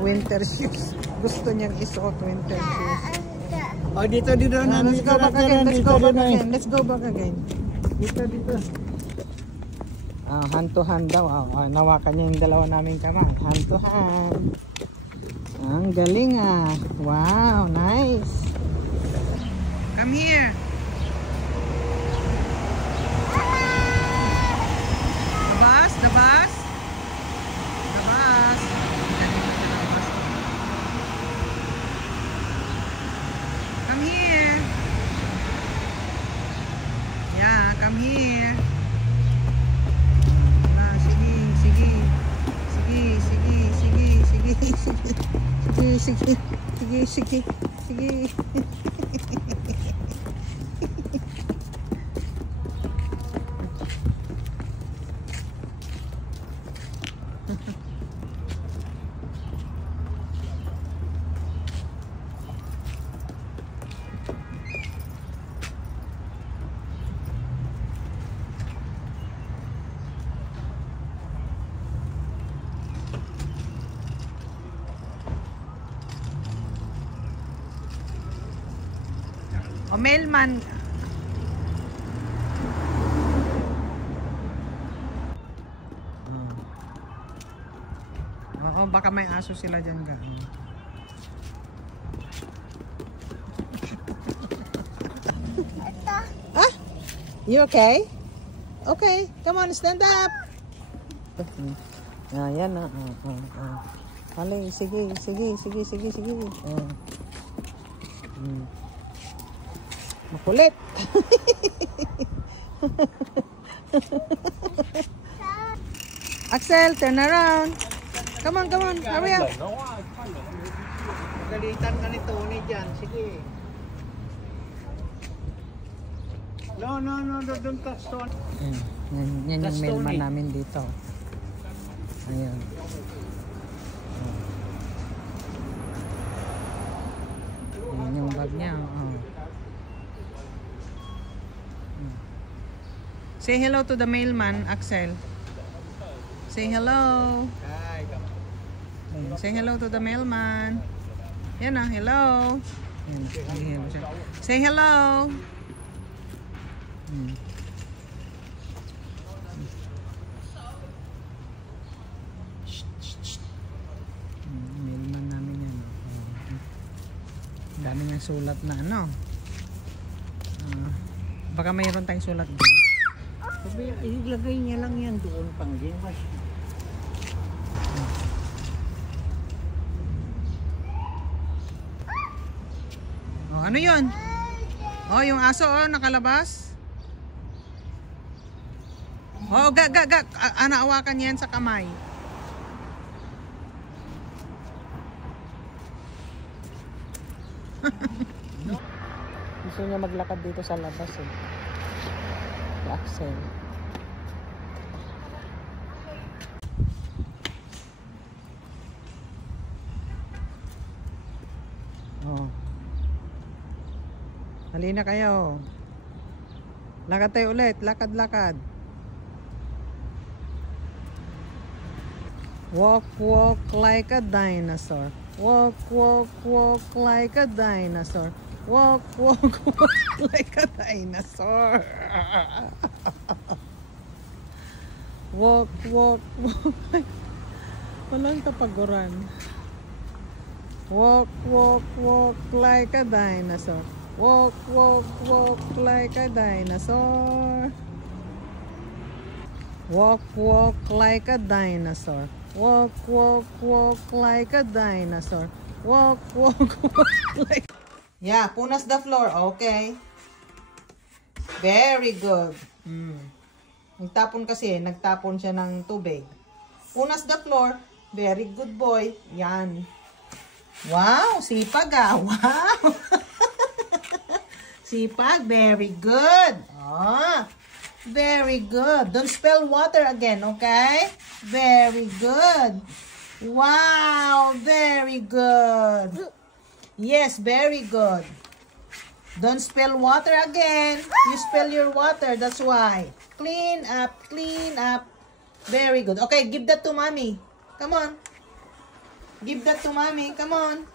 Winter shoes. Gusto niyang isuot winter shoes. Oh, dito na. Let's go back again. Let's go back again. Let's go back again. Dito. Hand to hand daw. Nawakan niya yung dalawa namin kamay. Hand to hand. Ang galing ah. Wow, nice. Come here. The bus. Come here. Yeah, come here. Sige. O mailman. Oo, baka may aso sila dyan ka. Ah? You okay? Okay, come on, stand up. Yan na. Hali, sige. Makulit. Axel, turn around. Come on, hurry up. Galitan ka ni Tony dyan. Sige. No, don't touch Tony. Yan yung mailman namin dito. Ayan. Yan yung bag niya. Say hello to the mailman, Axel. Say hello. Hi, Say hello to the mailman. Yan na, hello. Say hello. Mailman namin yan. Dami niyang sulat na ano. Baka mayroon tayong sulat din. Sabi, ilagay niya lang yan doon pang gimas. Oh, ano yun? Oh, yung aso nakalabas. Oh, anaawakan yan sa kamay. Gusto niya maglakad dito sa labas eh. Axel. Oh. Halina kayo. Lakad tayo ulit. Lakad. Walk like a dinosaur. Walk like a dinosaur. Walk like a dinosaur. Walk. Walang tapaguran. Walk like a dinosaur. Walk like a dinosaur. Walk like a dinosaur. Walk like a dinosaur. Walk like. Yeah, punas the floor. Okay. Very good. Nagtapon siya ng tubig. Punas the floor. Very good boy. Yan. Wow, sipag ah. Wow. Sipag, very good. Very good. Don't spill water again, okay? Very good. Wow, very good. Yes, very good. Don't spill water again. You spill your water, that's why. Clean up. Very good. Okay, give that to mommy. Come on. Give that to mommy. Come on.